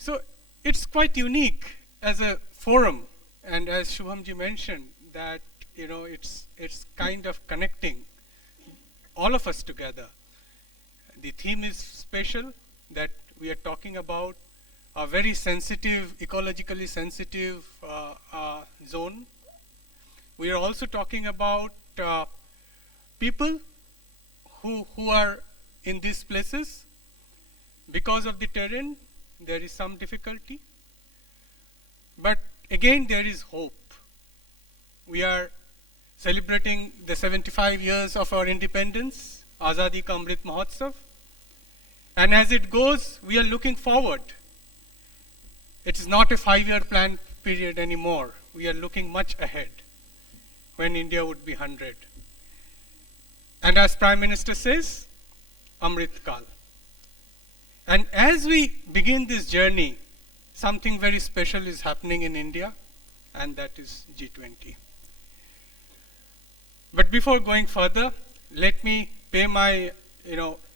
So it's quite unique as a forum, and as Shubhamji mentioned, that it's kind of connecting all of us together. The theme is special, that we are talking about a very sensitive, ecologically sensitive zone. We are also talking about people who are in these places. Because of the terrain, there is some difficulty. But again, there is hope. We are celebrating the 75 years of our independence, Azadi Ka Amrit Mahotsav. And as it goes, we are looking forward. It is not a 5-year plan period anymore. We are looking much ahead, when India would be 100. And as Prime Minister says, Amrit Kal. And as we begin this journey, something very special is happening in India, and that is G20. But before going further, let me pay my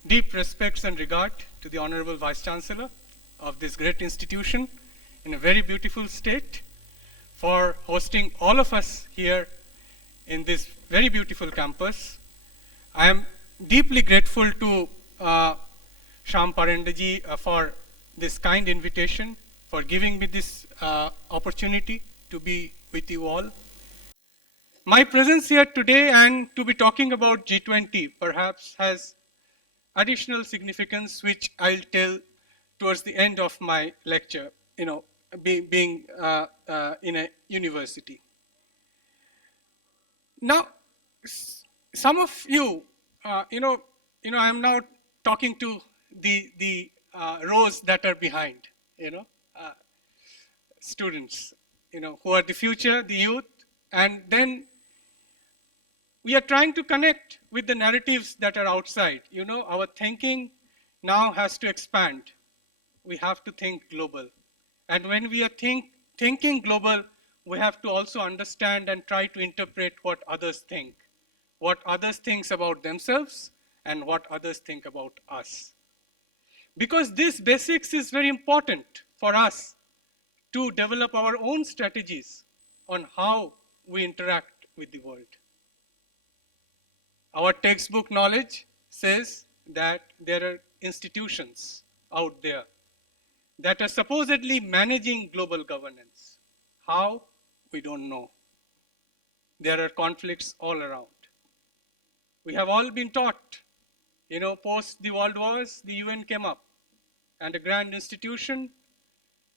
deep respects and regard to the Honorable Vice Chancellor of this great institution in a very beautiful state for hosting all of us here in this very beautiful campus. I am deeply grateful to Shyam Parandaji for this kind invitation, for giving me this opportunity to be with you all. My presence here today and to be talking about G20 perhaps has additional significance, which I'll tell towards the end of my lecture, being in a university. Now, some of you, I'm now talking to the rows that are behind, students, who are the future, the youth, and then we are trying to connect with the narratives that are outside. Our thinking now has to expand. We have to think global. And when we are thinking global, we have to also understand and try to interpret what others think, what others think about themselves, and what others think about us. Because this basics is very important for us to develop our own strategies on how we interact with the world. Our textbook knowledge says that there are institutions out there that are supposedly managing global governance. How? We don't know. There are conflicts all around. We have all been taught, post the world wars, the UN came up, and a grand institution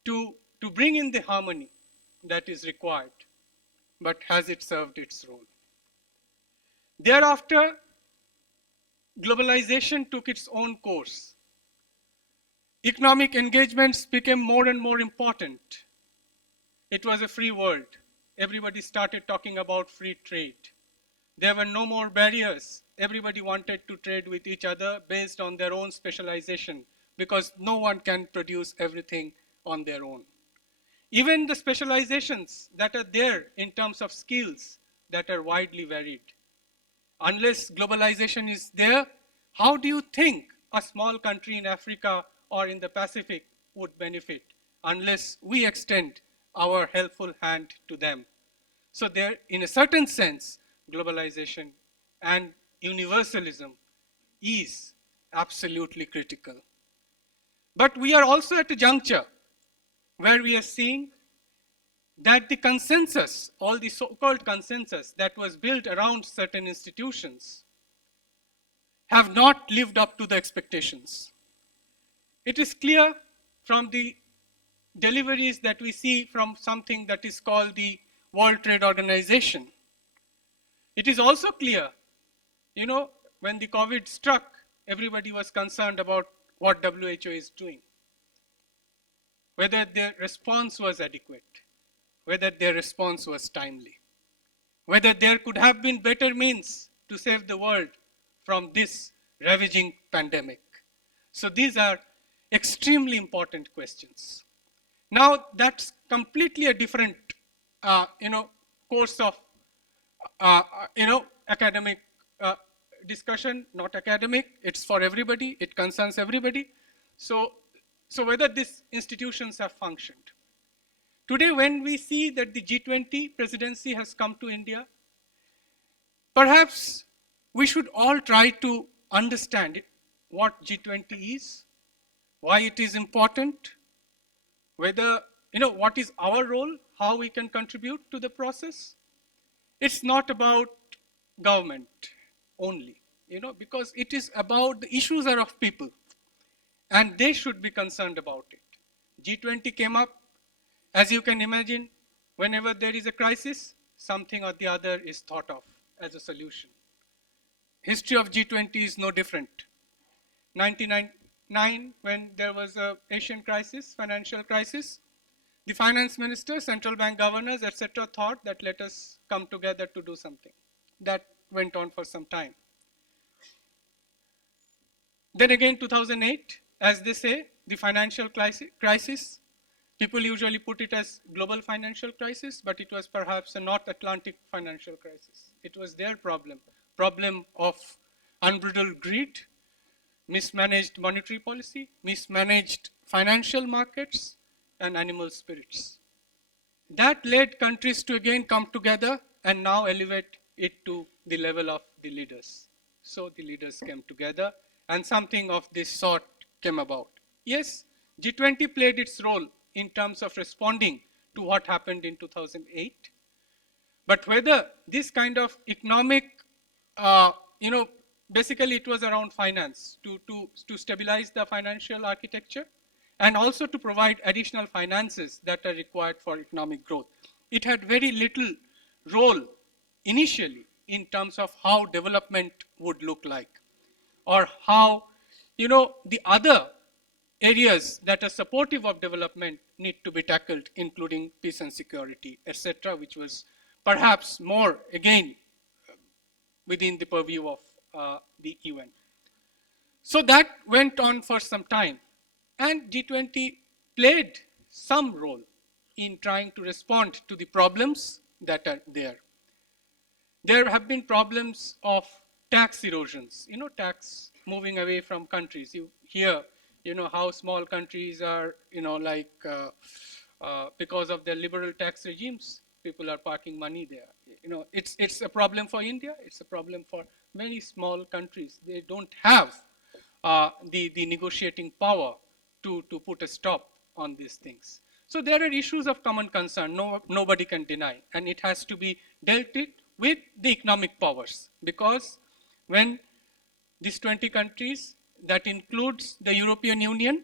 to bring in the harmony that is required. But has it served its role? Thereafter, globalization took its own course. Economic engagements became more and more important. It was a free world. Everybody started talking about free trade. There were no more barriers. Everybody wanted to trade with each other based on their own specialization, because no one can produce everything on their own. Even the specializations that are there in terms of skills that are widely varied. Unless globalization is there, how do you think a small country in Africa or in the Pacific would benefit unless we extend our helpful hand to them? So there, in a certain sense, globalization and universalism is absolutely critical. But we are also at a juncture where we are seeing that the consensus, all the so-called consensus that was built around certain institutions, have not lived up to the expectations. It is clear from the deliveries that we see from something that is called the World Trade Organization. It is also clear, when the COVID struck, everybody was concerned about what WHO is doing, whether their response was adequate, whether their response was timely, whether there could have been better means to save the world from this ravaging pandemic. So these are extremely important questions. Now that's completely a different, course of, academic discussion, not academic. It's for everybody. It concerns everybody. So So whether these institutions have functioned. Today, when we see that the G20 presidency has come to India, perhaps we should all try to understand what G20 is, why it is important, whether, what is our role, how we can contribute to the process. It's not about government only, because it is about the issues are of people and they should be concerned about it. G20 came up, as you can imagine, whenever there is a crisis, something or the other is thought of as a solution. History of G20 is no different. 1999, when there was a Asian crisis, financial crisis, the finance minister, central bank governors, etc., thought that let us come together to do something. That went on for some time. Then again, 2008, as they say, the financial crisis, people usually put it as global financial crisis, but it was perhaps a North Atlantic financial crisis. It was their problem of unbridled greed, mismanaged monetary policy, mismanaged financial markets, and animal spirits. That led countries to again come together and now elevate it to the level of the leaders. So the leaders came together and something of this sort came about. Yes, G20 played its role in terms of responding to what happened in 2008. But whether this kind of economic, basically it was around finance to stabilize the financial architecture and also to provide additional finances that are required for economic growth. It had very little role initially in terms of how development would look like or how, the other areas that are supportive of development need to be tackled, including peace and security, etc., which was perhaps more, again, within the purview of the UN. So that went on for some time. And G20 played some role in trying to respond to the problems that are there. There have been problems of tax erosions, tax moving away from countries. You hear, how small countries are, because of their liberal tax regimes, people are parking money there. It's a problem for India. It's a problem for many small countries. They don't have the negotiating power to put a stop on these things. So there are issues of common concern, nobody can deny, and it has to be dealt with the economic powers, because when these 20 countries, that includes the European Union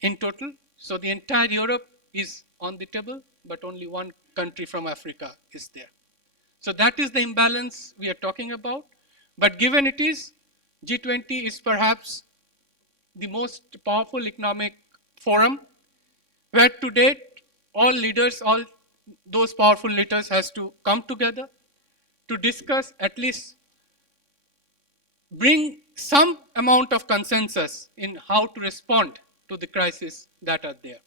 in total, so the entire Europe is on the table, but only one country from Africa is there. So that is the imbalance we are talking about, but given it is, G20 is perhaps the most powerful economic forum where to date all leaders, all those powerful leaders has to come together to discuss, at least bring some amount of consensus in how to respond to the crises that are there.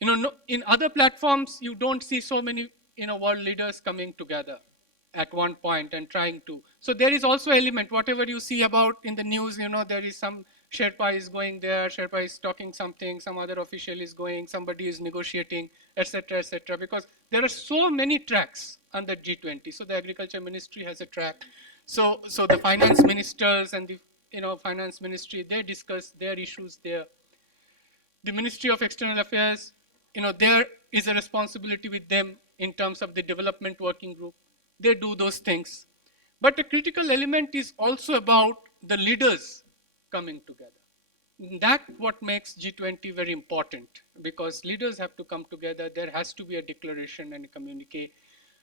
In other platforms, you don't see so many world leaders coming together at one point and trying to. So there is also element, whatever you see about in the news, there is some Sherpa is going there, Sherpa is talking something, some other official is going, somebody is negotiating, etc., because there are so many tracks under G20. So the Agriculture Ministry has a track. So the finance ministers and the finance ministry, they discuss their issues there. The Ministry of External Affairs, there is a responsibility with them in terms of the development working group. They do those things. But a critical element is also about the leaders coming together. That's what makes G20 very important, because leaders have to come together. There has to be a declaration and a communique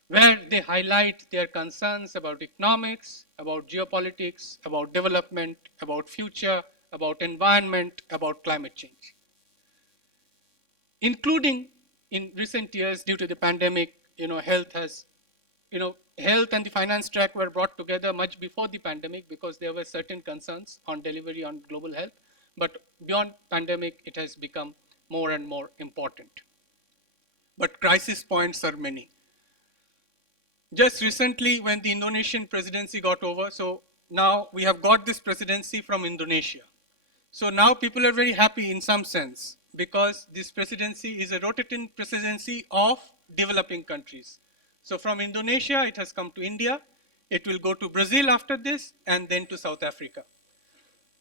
where they highlight their concerns about economics, about geopolitics, about development, about future, about environment, about climate change. Including in recent years, due to the pandemic, health and the finance track were brought together much before the pandemic because there were certain concerns on delivery on global health. But beyond pandemic, it has become more and more important. But crisis points are many. Just recently, when the Indonesian presidency got over, so now we have got this presidency from Indonesia. So now people are very happy in some sense because this presidency is a rotating presidency of developing countries. So from Indonesia, it has come to India. It will go to Brazil after this and then to South Africa.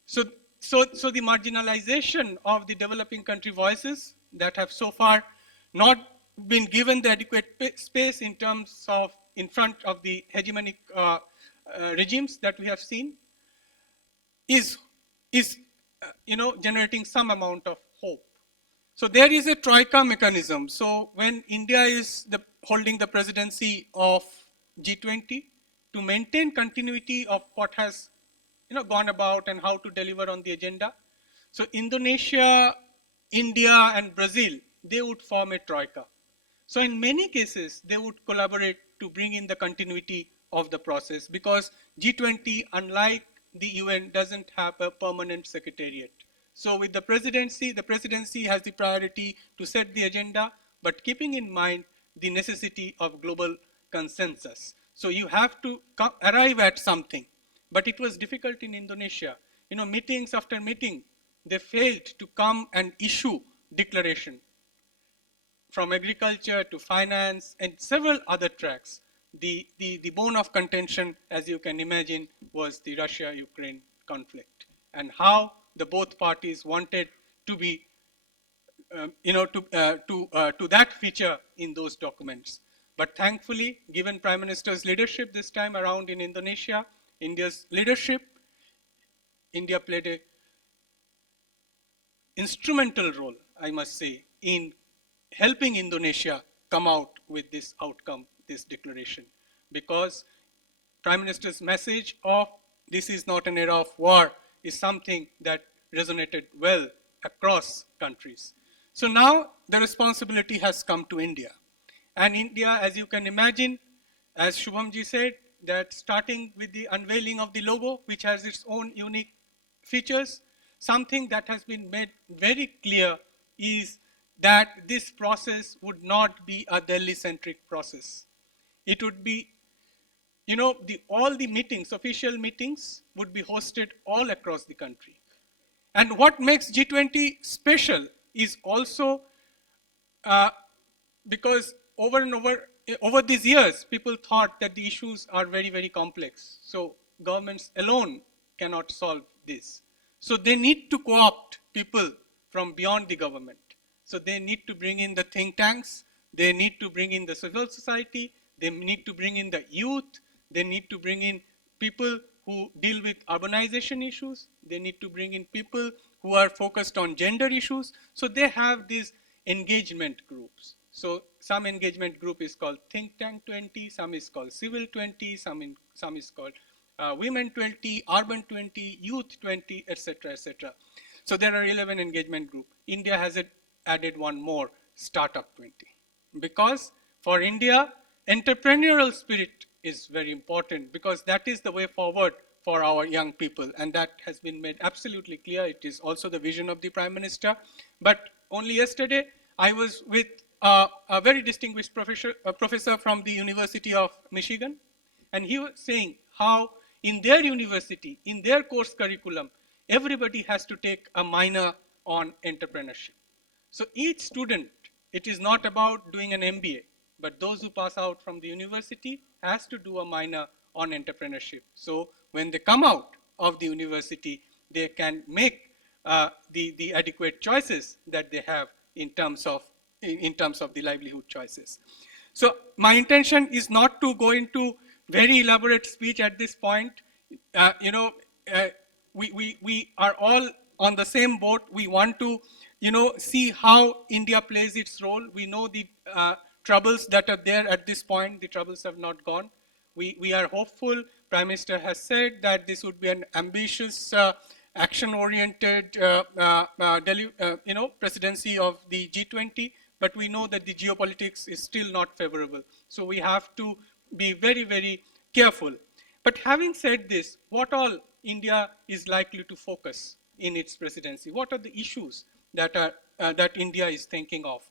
So, so the marginalization of the developing country voices that have so far not been given the adequate space in terms of in front of the hegemonic regimes that we have seen is generating some amount of hope. So there is a troika mechanism. So when India is holding the presidency of G20, to maintain continuity of what has gone about and how to deliver on the agenda. So Indonesia, India, and Brazil, they would form a troika. So in many cases, they would collaborate to bring in the continuity of the process because G20, unlike the UN, doesn't have a permanent secretariat. So with the presidency has the priority to set the agenda, but keeping in mind the necessity of global consensus. So you have to arrive at something. But it was difficult in Indonesia. Meetings after meeting, they failed to come and issue declaration. From agriculture to finance and several other tracks, the bone of contention, as you can imagine, was the Russia-Ukraine conflict and how the both parties wanted to be, to that feature in those documents. But thankfully, given Prime Minister's leadership this time around in Indonesia, India's leadership, India played an instrumental role, I must say, in helping Indonesia come out with this outcome, this declaration. Because Prime Minister's message of this is not an era of war is something that resonated well across countries. So now the responsibility has come to India. And India, as you can imagine, as Shubhamji said, that starting with the unveiling of the logo, which has its own unique features, something that has been made very clear is that this process would not be a Delhi-centric process. It would be, all the meetings, official meetings, would be hosted all across the country. And what makes G20 special is also because over these years, people thought that the issues are very, very complex. So governments alone cannot solve this. So they need to co-opt people from beyond the government. So they need to bring in the think tanks, they need to bring in the civil society, they need to bring in the youth, they need to bring in people who deal with urbanization issues, they need to bring in people who are focused on gender issues. So they have these engagement groups. So some engagement group is called Think Tank 20, some is called Civil 20, some is called Women 20, Urban 20, Youth 20, etc., etc. So there are 11 engagement groups. India has added one more, Startup 20. Because for India, entrepreneurial spirit is very important because that is the way forward for our young people. And that has been made absolutely clear. It is also the vision of the Prime Minister. But only yesterday, I was with a very distinguished professor from the University of Michigan. And he was saying how in their university, in their course curriculum, everybody has to take a minor on entrepreneurship. So each student, it is not about doing an MBA, but those who pass out from the university has to do a minor on entrepreneurship. So when they come out of the university, they can make the adequate choices that they have in terms of the livelihood choices. So my intention is not to go into very elaborate speech at this point. We are all on the same boat. We want to, see how India plays its role. We know the troubles that are there at this point. The troubles have not gone. We are hopeful. Prime Minister has said that this would be an ambitious, action-oriented, presidency of the G20. But we know that the geopolitics is still not favorable. So we have to be very, very careful. But having said this, what all India is likely to focus in its presidency? What are the issues that India is thinking of?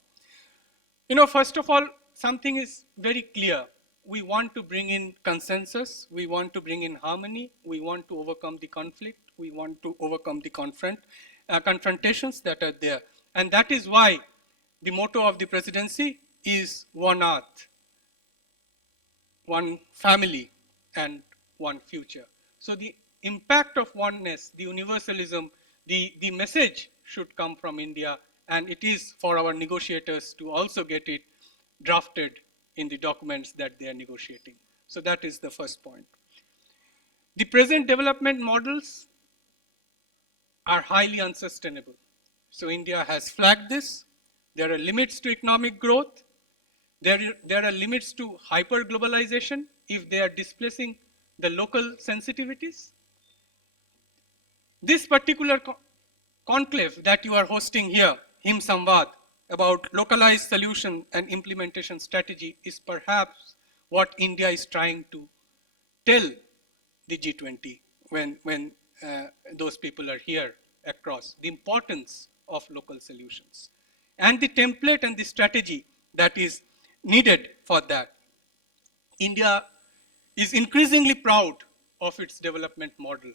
First of all, something is very clear. We want to bring in consensus. We want to bring in harmony. We want to overcome the conflict. We want to overcome the confrontations that are there. And that is why the motto of the presidency is one earth, one family, and one future. So the impact of oneness, the universalism, the message should come from India, and it is for our negotiators to also get it drafted in the documents that they are negotiating. So that is the first point. The present development models are highly unsustainable. So India has flagged this. There are limits to economic growth. There are limits to hyper-globalization if they are displacing the local sensitivities. This particular conclave that you are hosting here, HIMSamwaad, about localized solution and implementation strategy is perhaps what India is trying to tell the G20 when those people are here across, the importance of local solutions and the template and the strategy that is needed for that. India is increasingly proud of its development model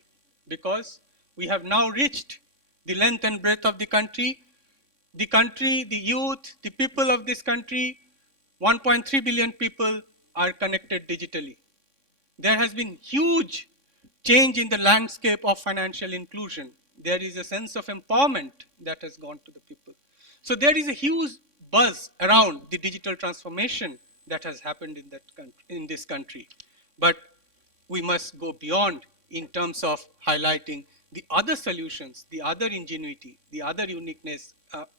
because we have now reached the length and breadth of the country, the youth, the people of this country, 1.3 billion people are connected digitally. There has been huge change in the landscape of financial inclusion. There is a sense of empowerment that has gone to the people. So there is a huge buzz around the digital transformation that has happened in this country. But we must go beyond in terms of highlighting the other solutions, the other ingenuity, the other uniqueness,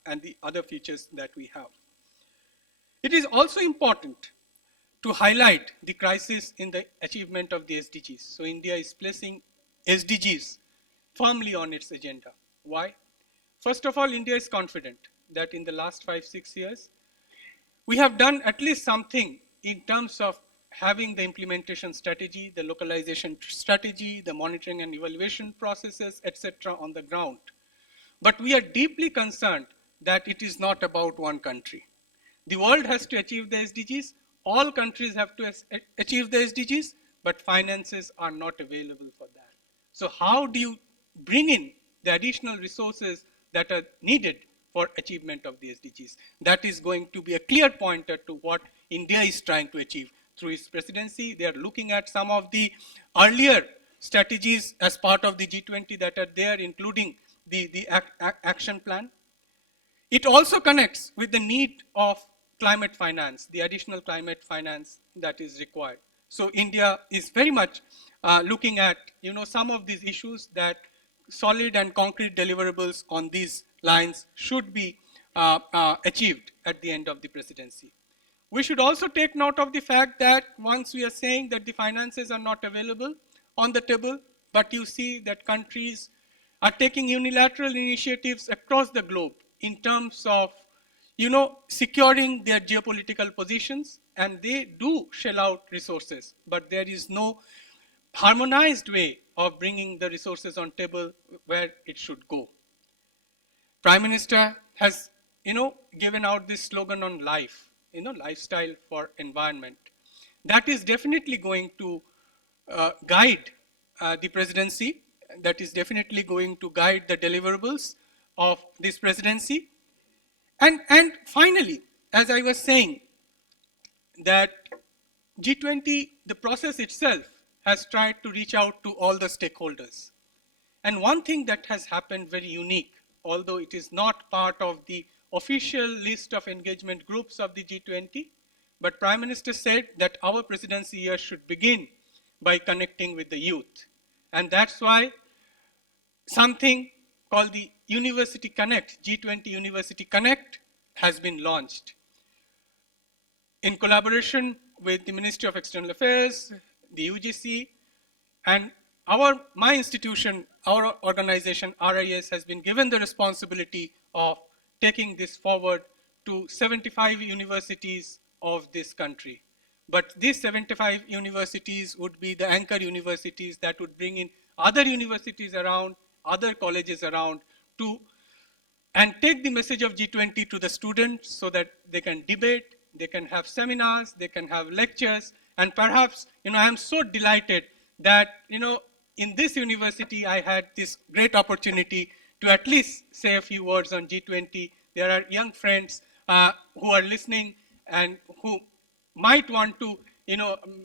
and the other features that we have. It is also important to highlight the crisis in the achievement of the SDGs. So India is placing SDGs firmly on its agenda. Why? First of all, India is confident that in the last 5-6 years, we have done at least something in terms of having the implementation strategy, the localization strategy, the monitoring and evaluation processes, etc. on the ground. But we are deeply concerned that it is not about one country. The world has to achieve the SDGs. All countries have to achieve the SDGs, but finances are not available for that. So how do you bring in the additional resources that are needed for achievement of the SDGs? That is going to be a clear pointer to what India is trying to achieve through its presidency. They are looking at some of the earlier strategies as part of the G20 that are there, including the action plan. It also connects with the need of climate finance, the additional climate finance that is required. So India is very much looking at some of these issues that solid and concrete deliverables on these lines should be achieved at the end of the presidency. We should also take note of the fact that once we are saying that the finances are not available on the table, but you see that countries are taking unilateral initiatives across the globe in terms of securing their geopolitical positions, and they do shell out resources, but there is no harmonized way of bringing the resources on table where it should go. Prime Minister has, given out this slogan on life, lifestyle for environment. That is definitely going to guide the presidency. That is definitely going to guide the deliverables of this presidency. And finally, as I was saying, that G20, the process itself, has tried to reach out to all the stakeholders. And one thing that has happened very unique, although it is not part of the official list of engagement groups of the G20, but Prime Minister said that our presidency year should begin by connecting with the youth. And that's why something called the University Connect, G20 University Connect, has been launched. In collaboration with the Ministry of External Affairs, the UGC, and my institution, our organization, RIS, has been given the responsibility of taking this forward to 75 universities of this country. But these 75 universities would be the anchor universities that would bring in other universities around, other colleges around, and take the message of G20 to the students so that they can debate, they can have seminars, they can have lectures, and perhaps, I am so delighted that, in this university, I had this great opportunity to at least say a few words on G20. There are young friends who are listening and who might want to,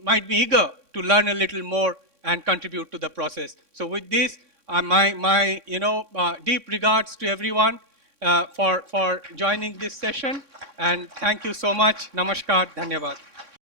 might be eager to learn a little more and contribute to the process. So with this, my deep regards to everyone for joining this session. And thank you so much. Namaskar. Dhanyavad.